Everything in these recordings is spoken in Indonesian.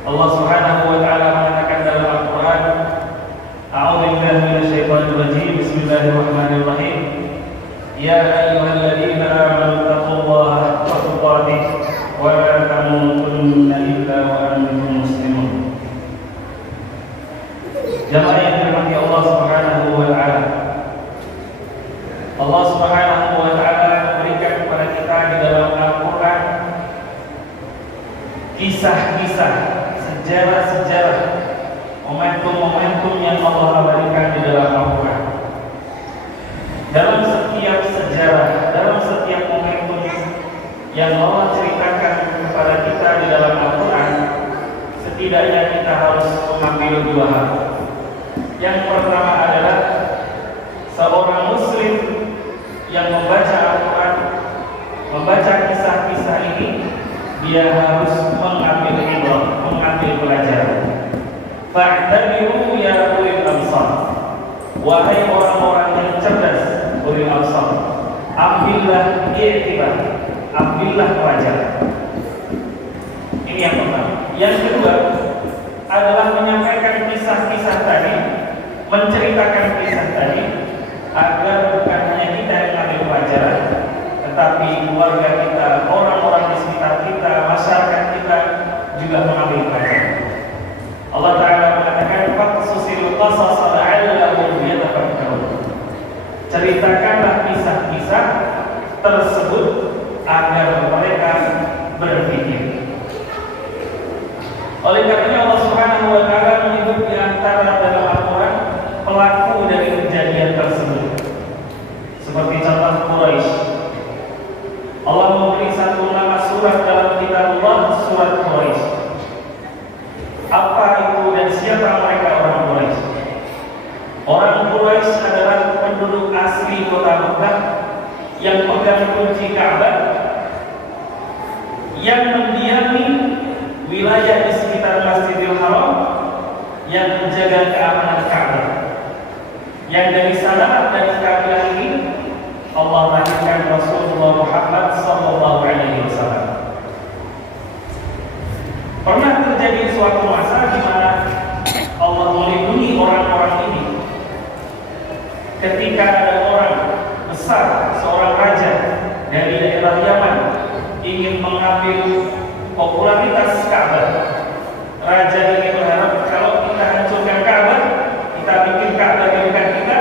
Allah Subhanahu wa taala mengatakan dalam Al-Qur'an, A'udzubillahi minasyaitonir rajim. Bismillahirrahmanirrahim. Ya ayyuhalladzina amanu taqullaha haqqa tuqatih wa la tamutunna illa wa antum muslimun. Jamaah yang dirahmati Allah Subhanahu wa taala. Allah Subhanahu wa taala memberikan kepada kita di dalam Al-Qur'an kisah-kisah, sejarah-sejarah, momentum-momentum yang Allah abadikan di dalam Al-Quran. Dalam setiap sejarah, dalam setiap momentum yang Allah ceritakan kepada kita di dalam Al-Quran, setidaknya kita harus mengambil dua hal. Yang pertama adalah seorang muslim yang membaca Al-Quran, membaca kisah-kisah ini, dia harus mengambil ibrah, mengambil pelajaran. Fa'tabiru ya ulil absar. Wahai orang-orang yang cerdas, ulil absar, ambillah i'tibar, ambillah pelajaran. Ini yang pertama. Yang kedua adalah menyampaikan kisah-kisah tadi, menceritakan kisah tadi, agar bukan hanya kita yang mengambil pelajaran, tetapi keluarga kita, orang-orang di sekitar kita, masyarakat kita juga mengambil pelajaran. Allah Ta'ala mengatakan, faqsusil qasas la'allahum yatafakkarun. Ceritakanlah kisah-kisah tersebut agar mereka berpikir. Oleh karenanya Allah Subhanahu wa taala menyebut di antara dalam Al-Quran pelaku dari kejadian tersebut. Seperti contoh Quraisy. Allah memberi satu nama surat dalam kitab Allah, surat Quraisy. Apa itu dan siapa mereka orang Quraisy? Orang Quraisy adalah penduduk asli kota Mekah yang pegang kunci Ka'bah, yang mendiami wilayah di sekitar Masjidil Haram, yang menjaga keamanan Ka'bah. Yang dari sana, dari kabilah ini Allah lahirkan Rasulullah Muhammad sallallahu alaihi wasallam. Pernah terjadi suatu masa di mana Allah melindungi orang-orang ini ketika ada orang besar, seorang raja dari daerah Yaman ingin mengambil popularitas Ka'bah. Raja ini berharap kalau kita hancurkan Ka'bah, kita bikin Ka'bah di dekat kita,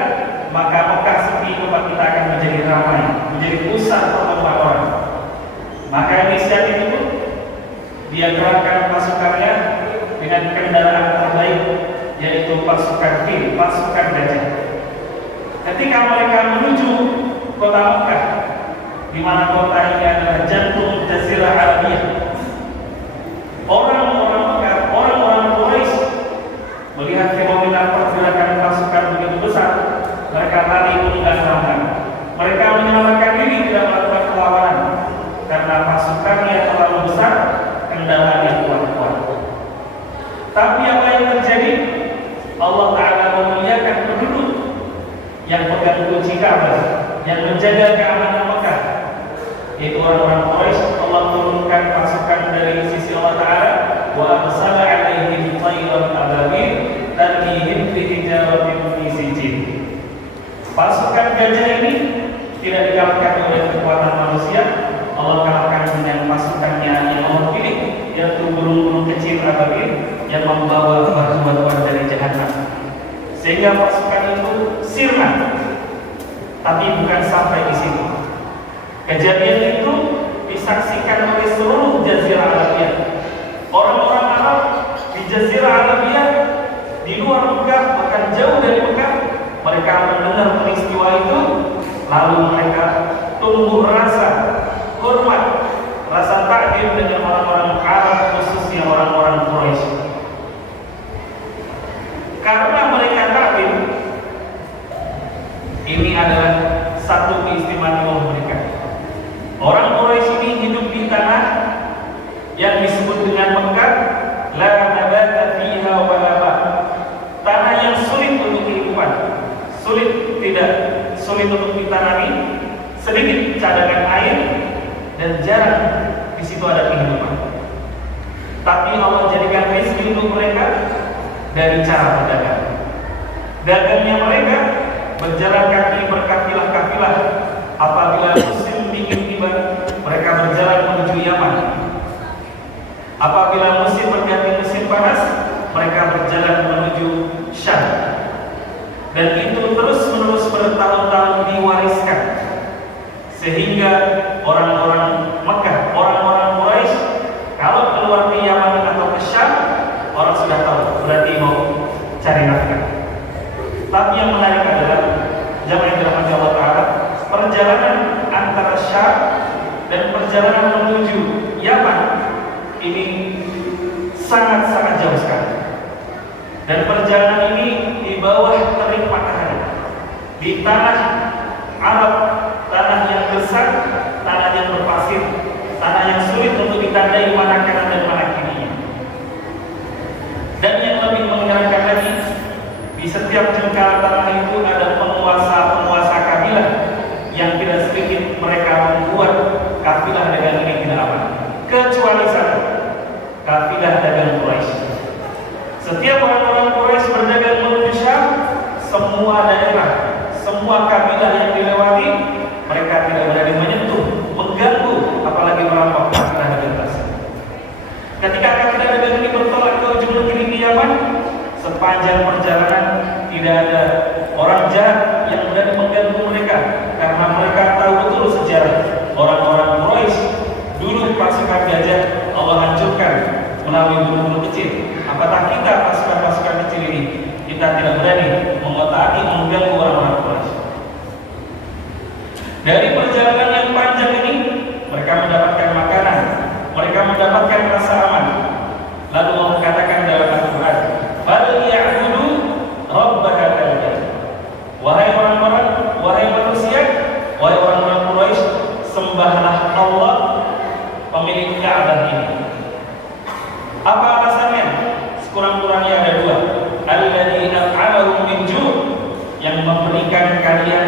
maka Mekah sepi, tempat kita akan menjadi ramai, menjadi pusat pertemuan orang. Maka inisiatif itu dia gerakkan pasukannya dengan kendaraan terbaik, yaitu pasukan fil, pasukan gajah. Ketika mereka menuju kota Mekah, di mana kota ini adalah jantung Jazirah Arabia, orang-orang Mekah, orang-orang Quraisy melihat fenomena pergerakan pasukan begitu besar, mereka lari meninggalkan. Mereka menyelamatkan diri, tidak melakukan perlawanan karena pasukannya terlalu besar, kendaraannya kuat-kuat. Tapi apa yang terjadi? Allah Ta'ala memuliakan penduduk yang pegang kunci Ka'bah, yang menjaga keamanan Mekah, yaitu orang-orang Quraisy. Allah turunkan pasukan dari sisi Allah Ta'ala, wa arsala 'alaihim tayran ababil tarmihim bi hijaratin min sijil. Pasukan gajah ini tidak dikalahkan oleh kekuatan manusia. Allah kalahkan dengan pasukannya yang Allah pilih, yaitu burung-burung kecil ababil yang membawa batu-batuan dari jahanam, sehingga pasukan itu sirna. Tapi bukan sampai di situ. Kejadian itu disaksikan oleh seluruh Jazirah Arabia. Orang-orang Arab di Jazirah Arabia, di luar Mekah, bahkan jauh dari Mekah, mereka mendengar peristiwa itu, lalu mereka tumbuh rasa hormat, rasa takjub dengan orang-orang Arab, khususnya orang-orang Quraisy. Karena mereka takjub, ini adalah satu keistimewaan mereka. Orang Quraisy ini hidup di tanah yang disebut dengan Mekah, la nabata fiha wa la ma'. Tanah yang sulit untuk kehidupan, sulit untuk ditanami, sedikit cadangan air, dan jarang di situ ada kehidupan. Tapi Allah jadikan rezeki hidup mereka dari cara berdagang. Dagangnya mereka berjalan kaki berkafilah-kafilah. Apabila musim dingin tiba, mereka berjalan menuju Yaman. Apabila musim berganti musim panas, mereka berjalan menuju Syam. Dan itu terus-menerus bertahun-tahun diwariskan, sehingga orang-orang Mekah, orang-orang Quraisy kalau keluar di Yaman atau ke Syam, orang sudah tahu berarti mau cari nafkah. Tapi yang menarik adalah jamaah yang dirahmati Allah Ta'ala, perjalanan antara Syam dan perjalanan menuju Yaman ini sangat-sangat jauh sekali. Dan perjalanan ini di bawah terik matahari, di tanah Arab, tanah yang besar, tanah yang berpasir, tanah yang sulit untuk ditandai mana kanan dan mana kirinya. Dan yang lebih mengherankan lagi, di setiap jengkal tanah itu ada penguasa-penguasa kabilah yang tidak sedikit mereka membuat kafilah dagang ini tidak aman. Kecuali satu, kafilah dagang Quraisy. Setiap orang-orang Quraisy berdagang menuju Syam, semua daerah, semua kabilah yang dilewati, mereka tidak berani menyentuh, mengganggu, apalagi merampok kafilah dagang tersebut. Ketika kafilah dagang ini bertolak ke ujung negeri di Yaman, sepanjang perjalanan tidak ada orang jahat yang berani mengganggu mereka, karena mereka tahu betul sejarah orang-orang Quraisy. Dulu pasukan gajah Allah hancurkan melalui gunung-gunung kecil. Apatah kita pasukan-pasukan kecil ini, kita tidak berani mengotak-atik mengganggu orang-orang Quraisy. Dari perjalanan yang panjang ini, mereka mendapatkan makanan, mereka mendapatkan rasa aman. Lalu Allah katakan dalam Al-Quran, "Falyabudu Rabb hadzal bait." Wahai orang-orang, wahai manusia, wahai orang-orang Quraisy, sembahlah Allah pemilik Ka'bah ini. Apa alasannya? Sekurang-kurangnya ada dua. Alladzi at'amahum min ju', yang memberikan kalian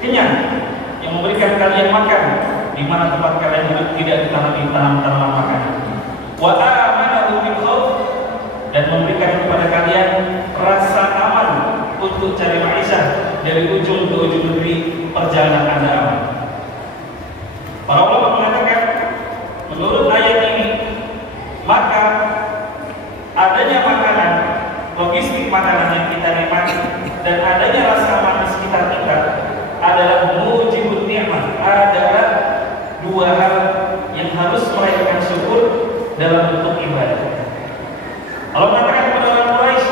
kenyang, yang memberikan kalian makan di mana tempat kalian hidup tidak ditanami tanaman makanan. Wa amanahum min khauf, dan memberikan kepada kalian rasa aman untuk cari maisha dari ujung ke ujung negeri, perjalanan Anda aman. Para ulama mengatakan, menurut ayat ini, maka adanya makanan, logistik makanan yang kita nikmati, dan adanya rasa aman di sekitar kita adalah mujibun ni'mah, adalah dua hal yang harus merayakan syukur dalam bentuk ibadah. Allah mengatakan kepada orang Quraisy,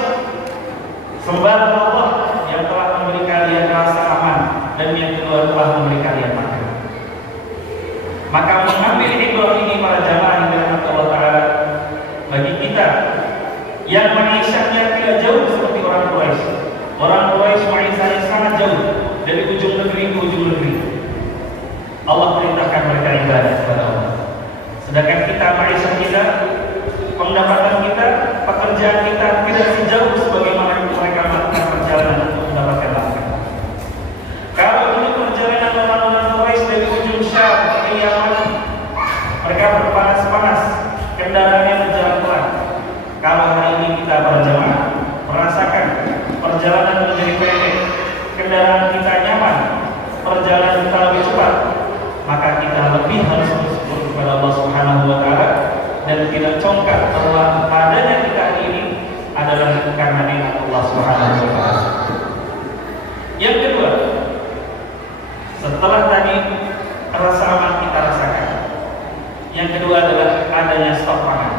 sembahlah Allah yang telah memberi kalian rasa aman, dan yang kedua telah memberi kalian makan. Maka mengambil ibrah ini para jamaah yang dirahmati Allah Ta'ala, bagi kita yang ma'isyahnya tidak jauh seperti orang Quraisy. Orang Quraisy ma'isyahnya sangat jauh dari ujung negeri ke ujung negeri. Allah perintahkan mereka ibadah kepada Allah. Sedangkan kita ma'isyah kita, pendapatan kita, pekerjaan kita tidak sejauh sebagaimana mereka melakukan perjalanan untuk mendapatkan makan. Kalau dulu perjalanan orang-orang Quraisy dari ujung Syam ke Yaman, mereka berpanas-panas, kendaraannya berjalan pelan. Kalau hari ini kita berjamaah merasakan perjalanan menjadi pendek, kendaraan kita nyaman, perjalanan kita lebih cepat, maka kita lebih harus bersyukur kepada Allah Subhanahu wa Ta'ala dan tidak congkak bahwa adanya kita ini adalah karena nikmat Allah Subhanahu wa Ta'ala. Yang kedua, setelah tadi rasa aman kita rasakan, yang kedua adalah adanya stok pangan.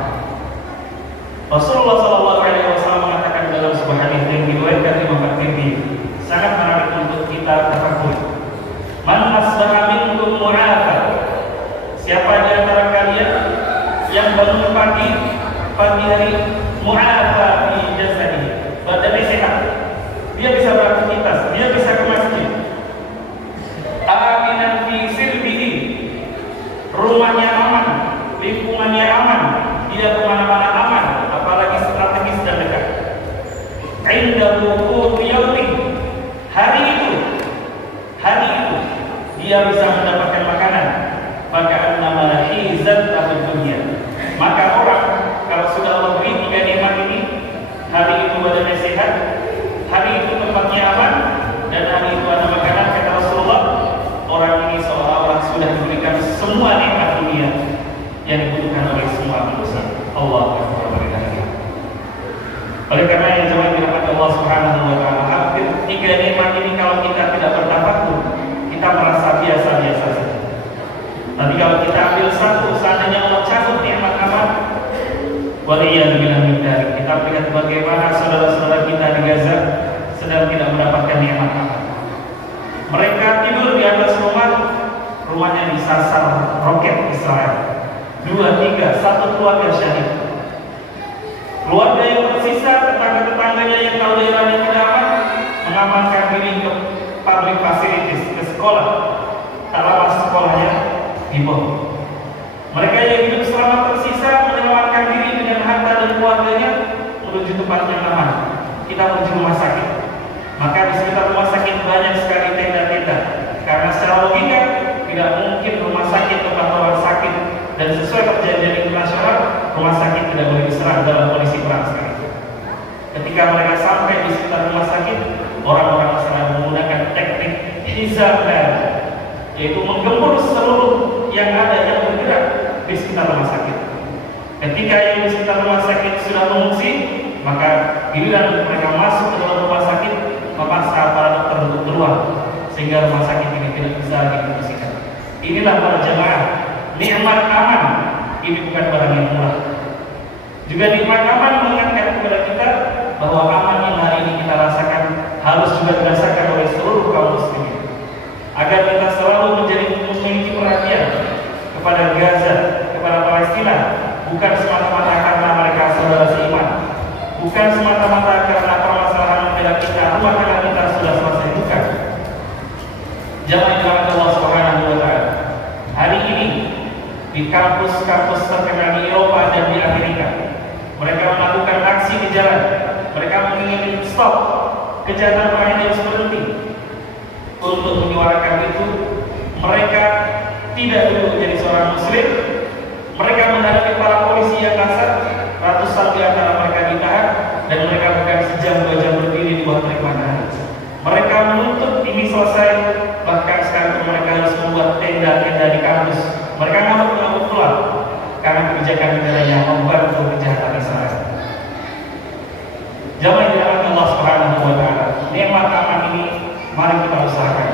Rasulullah SAW mengatakan dalam sebuah hadis yang diriwayatkan Imam At-Tirmidzi, sangat menarik untuk kita tafakkur. Man asbaha minkum mu'afa, siapa di antara kalian yang bangun pagi hari mu'afa fi jasadihi, badannya sehat, dia bisa beraktivitas, dia bisa ke masjid, aminan fi sirbihi, rumahnya aman, lingkungannya aman, dia kemana-mana aman, apalagi strategis dan dekat. Indahu qutu yaumi, hari itu dia bisa mendapatkan makanan, maka annama hizat tahud dunya. Maka orang kalau sudah Allah beri yang dibutuhkan oleh semua manusia. Allah Akbar. Oleh karena yang jemaah dirahmati Allah Subhanahu wa taala, hampir 3 nikmat ini kalau kita tidak bertafakur, kita merasa biasa-biasa saja. Tapi kalau kita ambil satu, seandainya Allah cabut nikmat aman, waliyadzubillah min dzalik, kita melihat bagaimana saudara-saudara kita di Gaza sedang tidak mendapatkan nikmat aman. Mereka tidur di atas rumahnya disasar roket Israel. 2, 3, 1 keluarga syahid. Keluarga yang tersisa, tetangga-tetangganya yang tahu daerahnya tidak aman, mengamankan diri ke public facilities, ke sekolah. Tak lama sekolahnya dibom. Mereka yang hidup selamat tersisa menyelamatkan diri dengan harta dan keluarganya menuju tempat yang aman. Kita menuju rumah sakit. Maka di sekitar rumah sakit banyak sekali tenda-tenda. Karena secara logika tidak mungkin rumah sakit tempat orang sakit, dan sesuai perjanjian internasional rumah sakit tidak boleh diserang dalam kondisi perang sekalipun. Ketika mereka sampai di sekitar rumah sakit, orang-orang Israel menggunakan teknik hizab-dan, yaitu menggempur seluruh yang ada yang bergerak di sekitar rumah sakit. Ketika yang di sekitar rumah sakit sudah mengungsi, maka giliran mereka masuk ke dalam rumah sakit, memaksa para dokter untuk keluar, sehingga rumah sakit ini tidak bisa lagi dibersihkan. Inilah para jemaah, nikmat aman ini bukan barang yang murah. Juga nikmat aman mengingatkan kepada kita bahwa aman yang hari ini kita rasakan harus juga dirasakan oleh seluruh kaum muslimin. Agar kita selalu memiliki perhatian kepada Gaza, kepada Palestina, bukan semata-mata karena mereka saudara seiman, bukan semata-mata karena permasalahan negara kita, rumah tangga kita sudah selesai, bukan. Jamaah dirahmati Allah Subhanahu wa taala. Hari ini di kampus-kampus terkenal di Eropa dan di Amerika, mereka melakukan aksi di jalan. Mereka menginginkan stop kejahatan perang yang berhenti. Untuk menyuarakan itu, mereka tidak dulu menjadi seorang muslim. Mereka menghadapi para polisi yang kasar, ratusan di antara mereka ditahan, dan mereka bukan sejam 2 jam berdiri di bawah terik matahari. Mereka menuntut ini selesai, bahkan sekarang mereka harus membuat tenda-tenda di kampus. Mereka ngamuk keluar karena kebijakan negaranya membantu kejahatan Israel. Jamaah dirahmati Allah Subhanahu wa taala, nikmat aman ini mari kita usahakan,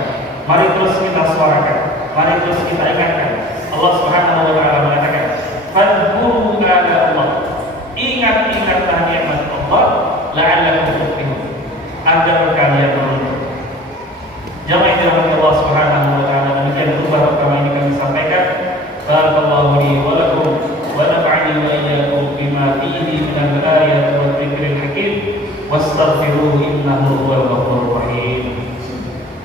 mari terus kita suarakan, mari terus kita ingatkan. Allah Subhanahu wa taala mengatakan, "Fadhkuru ala Allah." Ingat-ingatlah nikmat Allah, la'allakum tuflihun, agar kalian beruntung. Jamaah dirahmati Allah Subhanahu wa taala, demikian khutbah pertama ini kami sampaikan. Barakallahu li wa lakum wa nafa'ani wa iyyakum bima fihi minal ayati wa dzikril hakim wastaghfiruhu innahu huwal ghafurur rahim.